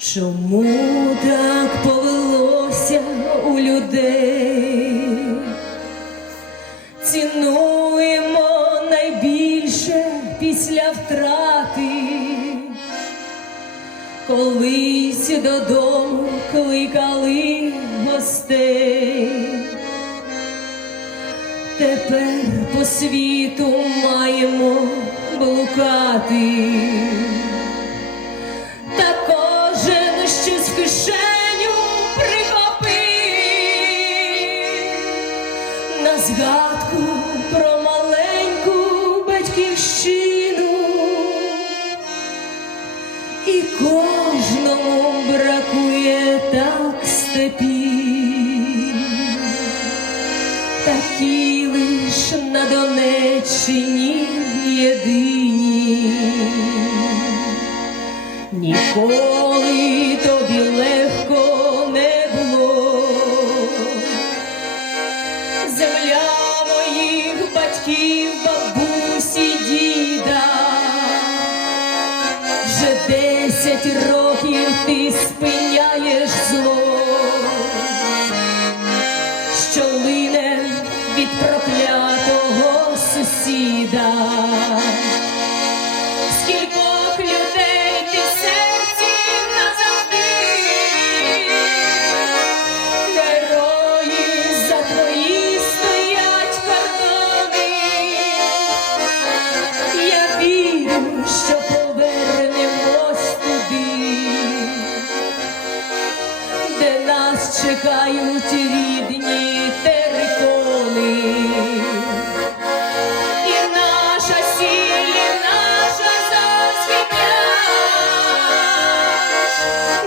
Чому так повелося у людей? Цінуємо найбільше після втрати. Колись додому кликали гостей. Тепер по світу маємо блукати. На згадку про маленьку батьківщину. І кожному бракує так степів, такі лиш на Донеччині єдині. Ніколи тобі легко десять років ти спиняєш зло, що лине від проклятого сусіда. Скількох нас чекають рідні терикони. І наша сіль, і наша засвітять,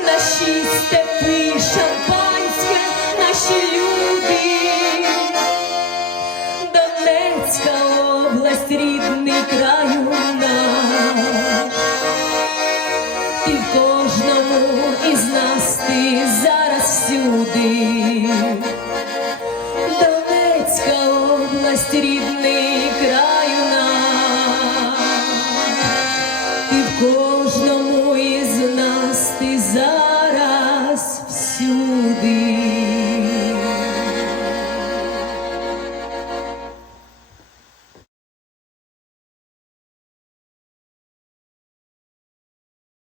наші степи, шампанське, наші люди. Донецька область, рідний краю наш. Ти в кожному із нас, ти зараз всюди. Донецька область, рідний